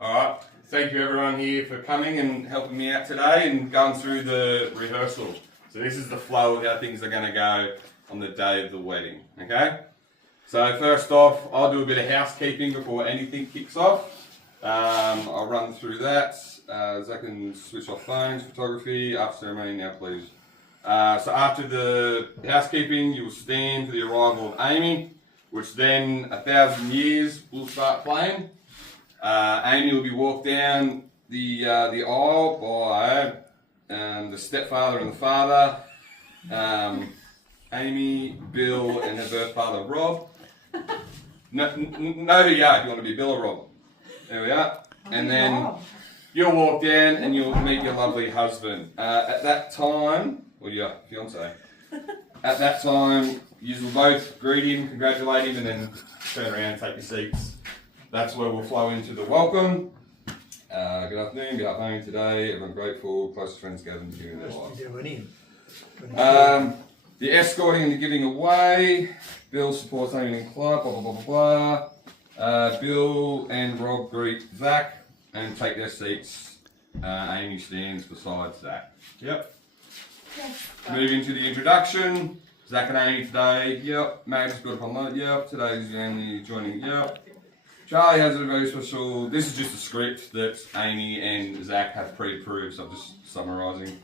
Alright, thank you everyone here for coming and helping me out today and going through the rehearsal. So this is the flow of how things are going to go on the day of the wedding, okay? So first off, I'll do a bit of housekeeping before anything kicks off. I'll run through that. Zach can switch off phones, photography, after ceremony now please. So after the housekeeping, you will stand for the arrival of Amy, which then 1,000 years will start playing. Amy will be walked down the aisle by the stepfather and the father, Amy, Bill, and her birth father Rob. No, who you are if you want to be Bill or Rob. There we are. And then you'll walk down and you'll meet your lovely husband. At that time, or your fiance, at that time, you will both greet him, congratulate him, and then turn around and take your seats. That's where we'll flow into the welcome. Good afternoon, be up home today. Everyone grateful, closest friends gathered to giving their lives. The escorting and the giving away. Bill supports Amy and Clive, blah, blah, blah, blah, blah. Bill and Rob greet Zach and take their seats. Amy stands beside Zach. Yep. Yes. Moving to the introduction. Zach and Amy today. Yep. Marriage is built upon love. Yep. Today's only joining. Yep. Charlie has a very special. This is just a script that Amy and Zach have pre-approved, so I'm just summarising.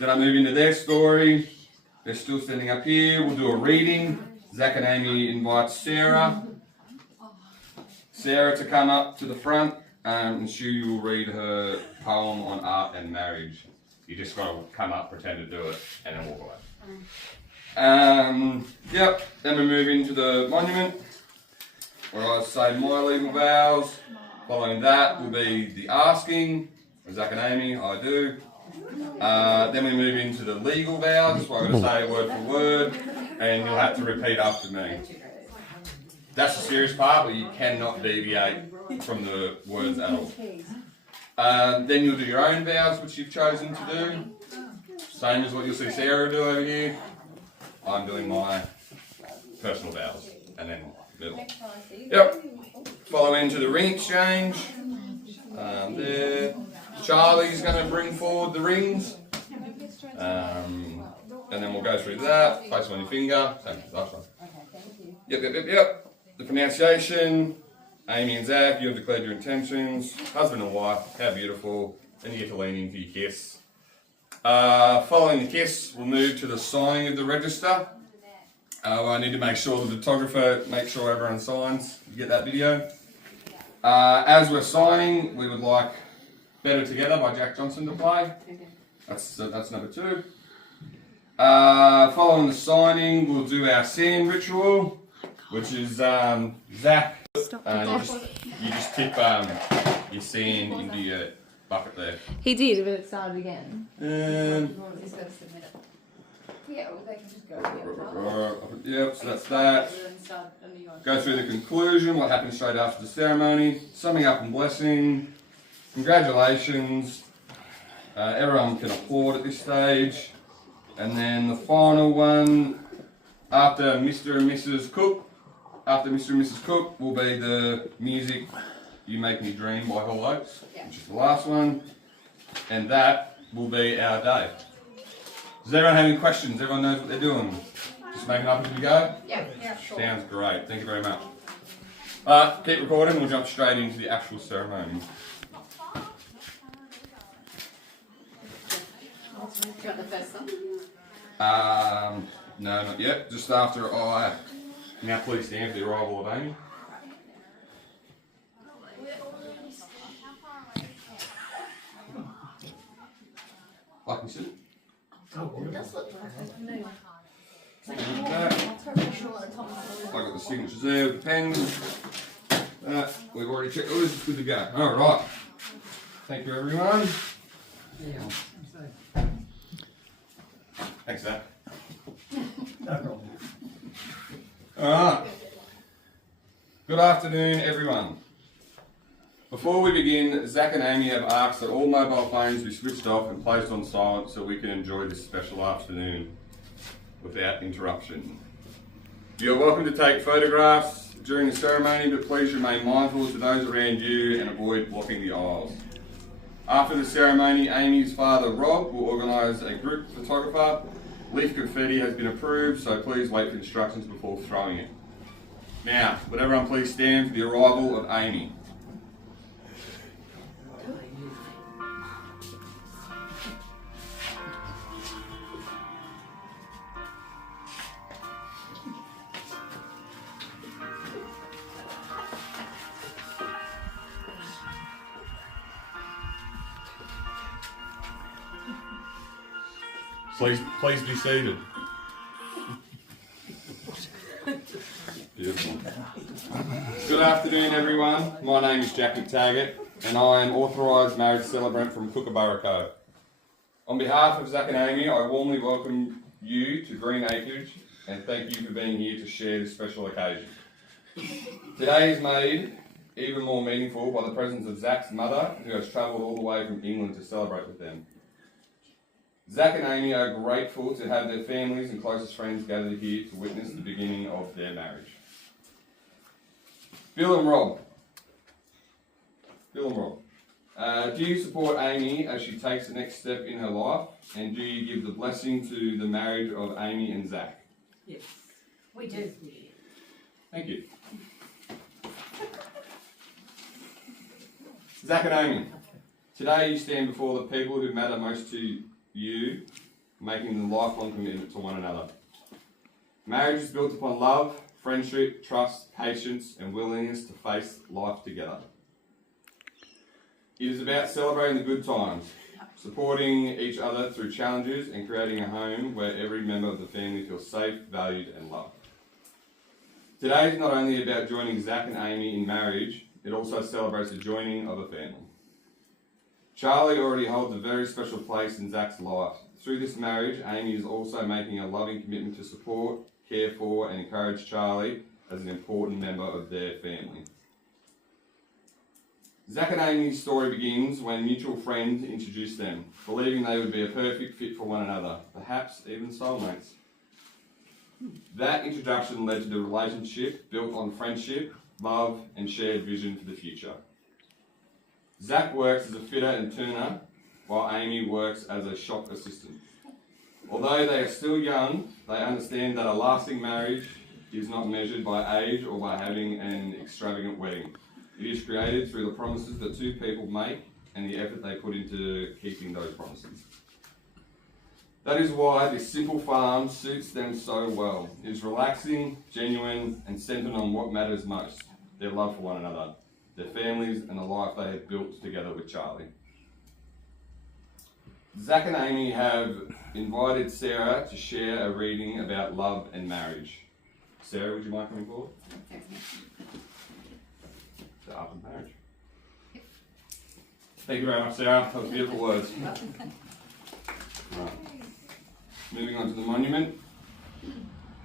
Then I move into their story. They're still standing up here. We'll do a reading. Zach and Amy invite Sarah to come up to the front, and she will read her poem on art and marriage. You just got to come up, pretend to do it, and then walk away. Yep. Then we move into the monument, where I say my legal vows. Following that will be the asking. Zach and Amy, I do. Then we move into the legal vows, where I'm going to say word for word, and you'll have to repeat after me. That's the serious part, where you cannot deviate from the words at all. Then you'll do your own vows, which you've chosen to do. Same as what you'll see Sarah do over here. I'm doing my personal vows, and then middle. Yep. Follow into the ring exchange. There. Charlie's going to bring forward the rings. And then we'll go through that. Place them on your finger. Same as the last one. Yep. The pronunciation. Amy and Zach, you have declared your intentions. Husband and wife, how beautiful. Then you get to lean in for your kiss. Following the kiss, we'll move to the signing of the register. I need to make sure the photographer makes sure everyone signs. You get that video. As we're signing, we would like Better Together by Jack Johnson to play. That's number 2. Following the signing, we'll do our sand ritual, which is Zach. You just tip your sand into your bucket there. He did, but it started again. He's got to submit it. Yeah, well, they can just go. Yep, so that's that. Go through the conclusion, what happened straight after the ceremony, summing up and blessing, congratulations, everyone can applaud at this stage, and then the final one, after Mr. and Mrs. Cook, will be the music You Make Me Dream by Hall Oates, which is the last one, and that will be our day. Does everyone have any questions? Everyone knows what they're doing? Just making up as we go? Yeah, sure. Sounds great. Thank you very much. Keep recording. We'll jump straight into the actual ceremony. Do you want the first song? No, not yet. Just after I now please stand for the arrival of Amy. I can sit. It does look like I got the signatures there with the pens. We've already checked. Oh, this is good to go. All right. Thank you, everyone. Thanks, Zach. No problem. All right. Good afternoon, everyone. Before we begin, Zach and Amy have asked that all mobile phones be switched off and placed on silent so we can enjoy this special afternoon without interruption. You're welcome to take photographs during the ceremony, but please remain mindful to those around you and avoid blocking the aisles. After the ceremony, Amy's father Rob will organise a group photographer. Leaf confetti has been approved, so please wait for instructions before throwing it. Now, would everyone please stand for the arrival of Amy? Please be seated. Beautiful. Good afternoon, everyone. My name is Jack McTaggart, and I am authorised marriage celebrant from Kookaburra Cove. On behalf of Zach and Amy, I warmly welcome you to Green Acreage, and thank you for being here to share this special occasion. Today is made even more meaningful by the presence of Zach's mother, who has travelled all the way from England to celebrate with them. Zach and Amy are grateful to have their families and closest friends gathered here to witness the beginning of their marriage. Bill and Rob, do you support Amy as she takes the next step in her life, and do you give the blessing to the marriage of Amy and Zach? Yes. We do. Thank you. Zach and Amy, today you stand before the people who matter most to you, making a lifelong commitment to one another. Marriage is built upon love, friendship, trust, patience, and willingness to face life together. It is about celebrating the good times, supporting each other through challenges, and creating a home where every member of the family feels safe, valued, and loved. Today is not only about joining Zach and Amy in marriage, it also celebrates the joining of a family. Charlie already holds a very special place in Zach's life. Through this marriage, Amy is also making a loving commitment to support, care for, and encourage Charlie as an important member of their family. Zach and Amy's story begins when mutual friends introduced them, believing they would be a perfect fit for one another, perhaps even soulmates. That introduction led to the relationship built on friendship, love, and shared vision for the future. Zach works as a fitter and turner, while Amy works as a shop assistant. Although they are still young, they understand that a lasting marriage is not measured by age or by having an extravagant wedding. It is created through the promises that two people make and the effort they put into keeping those promises. That is why this simple farm suits them so well. It is relaxing, genuine, and centered on what matters most, their love for one another, their families, and the life they have built together with Charlie. Zach and Amy have invited Sarah to share a reading about love and marriage. Sarah, would you mind coming forward? The art of marriage. Thank you very much, Sarah. Those beautiful words. Right. Moving on to the monument.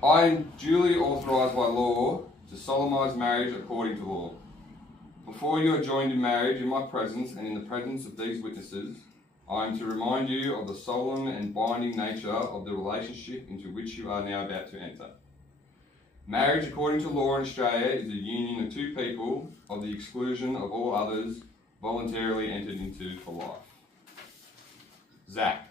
I am duly authorised by law to solemnise marriage according to law. Before you are joined in marriage in my presence and in the presence of these witnesses, I am to remind you of the solemn and binding nature of the relationship into which you are now about to enter. Marriage, according to law in Australia, is a union of two people of the exclusion of all others voluntarily entered into for life. Zach,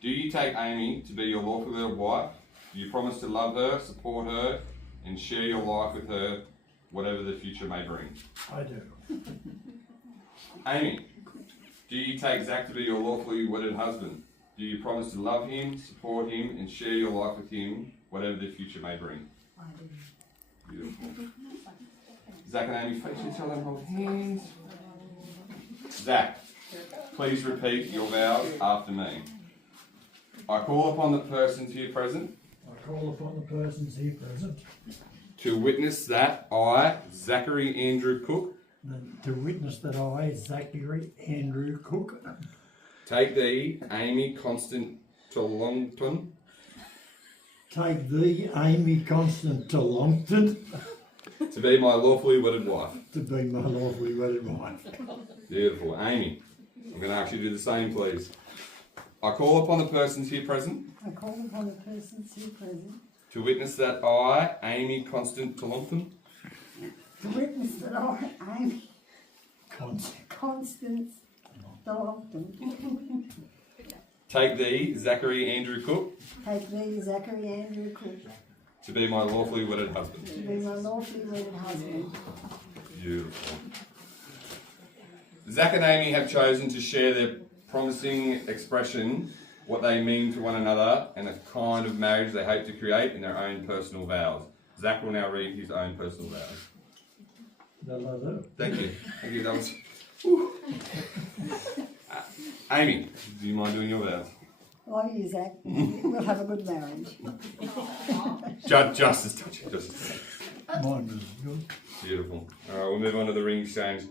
do you take Amy to be your lawful wife? Do you promise to love her, support her, and share your life with her, whatever the future may bring? I do. Amy, do you take Zach to be your lawfully wedded husband? Do you promise to love him, support him, and share your life with him, whatever the future may bring? I do. Beautiful. Zach and Amy face each other and hold hands. Zach, please repeat your vows after me. I call upon the persons here present I call upon the persons here present to witness that I, Zachary Andrew Cook, to witness that I, Zachary Andrew Cook, take thee, Amy Constant to Longton, take thee, Amy Constant to Longton, to be my lawfully wedded wife. to be my lawfully wedded wife. Beautiful. Amy, I'm going to ask you to do the same, please. I call upon the persons here present I call upon the persons here present to witness that I, Amy Constant to Longton, The witness that I am Constant. Constance Dalton. take thee, Zachary Andrew Cook, Take thee, Zachary Andrew Cook, to be my lawfully wedded husband. to be my lawfully wedded husband. Beautiful. Zach and Amy have chosen to share their promising expression, what they mean to one another, and the kind of marriage they hope to create in their own personal vows. Zach will now read his own personal vows. Thank you. Thank you. That was. Amy, do you mind doing your vows? Love you, Zach. We'll have a good marriage. Just as touching. Just as touching. Mine was good. Beautiful. All right, we'll move on to the ring exchange.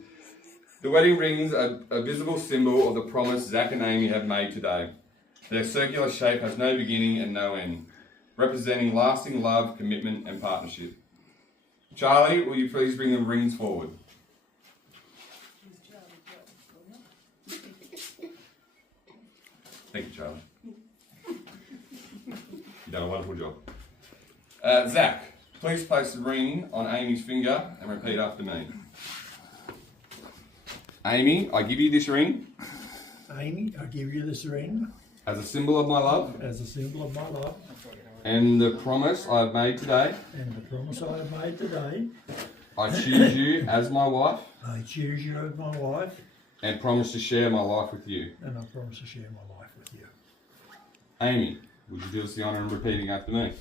The wedding rings are a visible symbol of the promise Zach and Amy have made today. Their circular shape has no beginning and no end, representing lasting love, commitment, and partnership. Charlie, will you please bring the rings forward? Thank you, Charlie. You've done a wonderful job. Zach, please place the ring on Amy's finger and repeat after me. Amy, I give you this ring Amy, I give you this ring as a symbol of my love as a symbol of my love and the promise I have made today. and the promise I have made today. I choose you as my wife I choose you as my wife and promise to share my life with you. and I promise to share my life with you. Amy, would you do us the honour of repeating after me?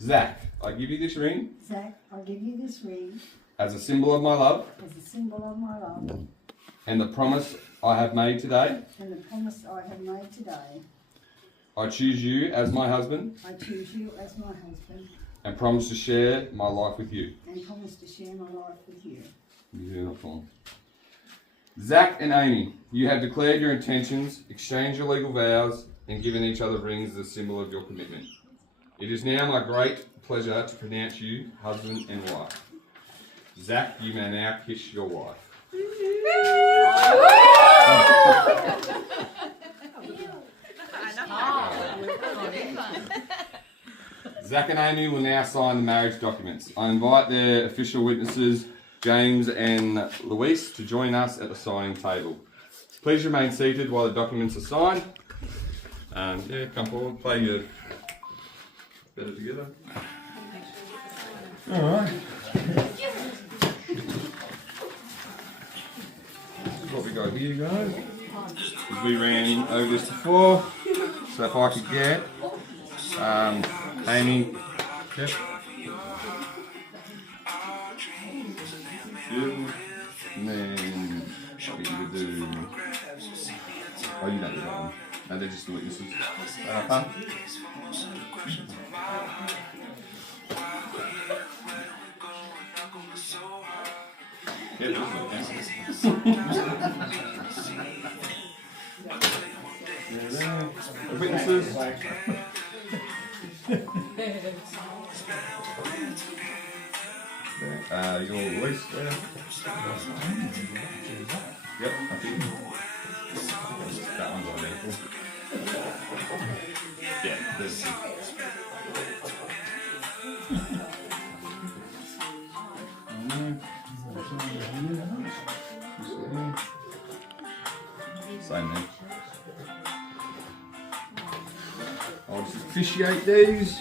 Zach, I give you this ring Zach, I give you this ring as a symbol of my love as a symbol of my love and the promise I have made today. and the promise I have made today. I choose you as my husband I choose you as my husband and promise to share my life with you. and promise to share my life with you. Beautiful. Zach and Amy, you have declared your intentions, exchanged your legal vows, and given each other rings as a symbol of your commitment. It is now my great pleasure to pronounce you husband and wife. Zach, you may now kiss your wife. Zach and Amy will now sign the marriage documents. I invite their official witnesses, James and Luis, to join us at the signing table. Please remain seated while the documents are signed. Come forward, play your better together. Alright. What we got here, guys? We ran over this before, so if I could get Amy, yep. You, and then we can do. Oh, you don't do that one. No, they're just the witnesses. Huh? Yeah, it does look the witnesses. Your voice there. Yep, I think. That one's identical. Yeah, there's. Same thing. I'll just officiate these.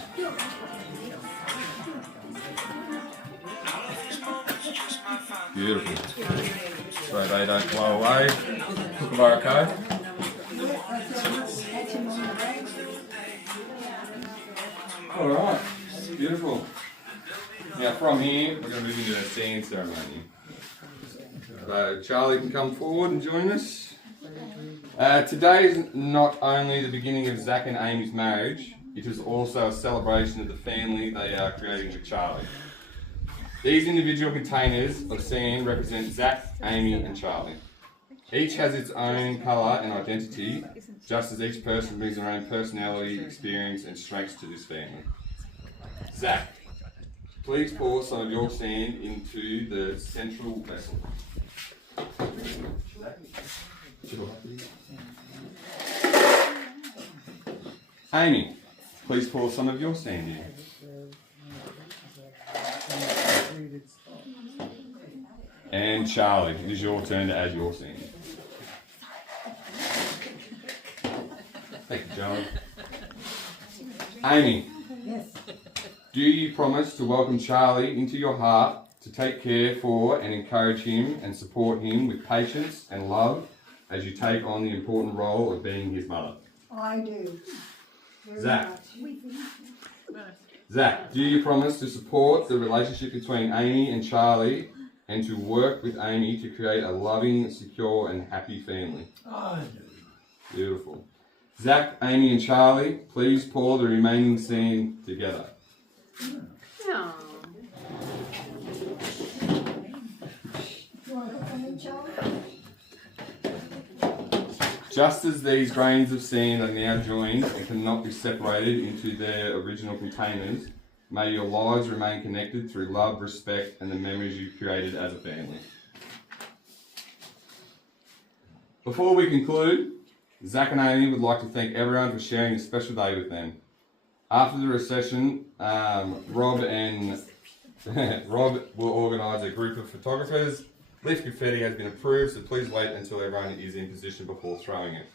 Beautiful. So they don't blow away. Kookaburra code. Alright, beautiful. Now from here, we're going to move into the sand ceremony. So Charlie can come forward and join us. Today is not only the beginning of Zach and Amy's marriage, it is also a celebration of the family they are creating with Charlie. These individual containers of sand represent Zach, Amy and Charlie. Each has its own colour and identity, just as each person brings their own personality, experience and strengths to this family. Zach, please pour some of your sand into the central vessel. Amy, please pour some of your sand in. And Charlie, it is your turn to add your scene. Thank you, John. Amy, Yes, do you promise to welcome Charlie into your heart, to take care for and encourage him and support him with patience and love as you take on the important role of being his mother? I do. Very Zach. much. Zach, do you promise to support the relationship between Amy and Charlie and to work with Amy to create a loving, secure and happy family? I do. Beautiful. Zach, Amy and Charlie, please pour the remaining scene together. No. You want to put them in, Charlie? Just as these grains of sand are now joined and cannot be separated into their original containers, may your lives remain connected through love, respect, and the memories you've created as a family. Before we conclude, Zach and Amy would like to thank everyone for sharing this special day with them. After the reception, Rob will organise a group of photographers. Leaf confetti has been approved, so please wait until everyone is in position before throwing it.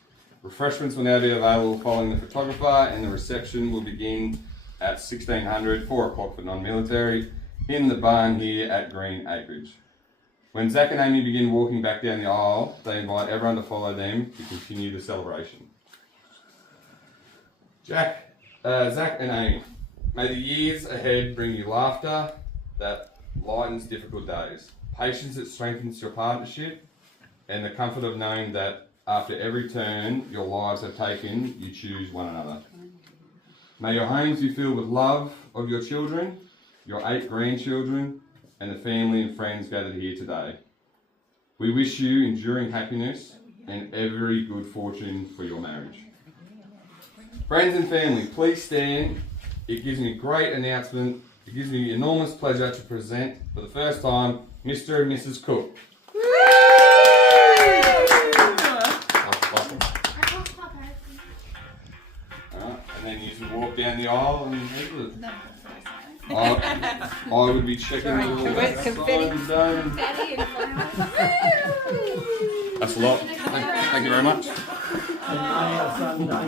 Refreshments will now be available following the photographer, and the reception will begin at 1600, 4 o'clock for non-military, in the barn here at Green Acreage. When Zach and Amy begin walking back down the aisle, they invite everyone to follow them to continue the celebration. Zach and Amy, may the years ahead bring you laughter that lightens difficult days, patience that strengthens your partnership, and the comfort of knowing that after every turn your lives have taken, you choose one another. May your homes be filled with love of your children, your 8 grandchildren, and the family and friends gathered here today. We wish you enduring happiness and every good fortune for your marriage. Friends and family, please stand. It gives me a great announcement. It gives me enormous pleasure to present for the first time Mr. and Mrs. Cook. Alright, and then you can walk down the aisle and I would be checking the little Confetti. zone. That's a lot. Thank you very much. And I have something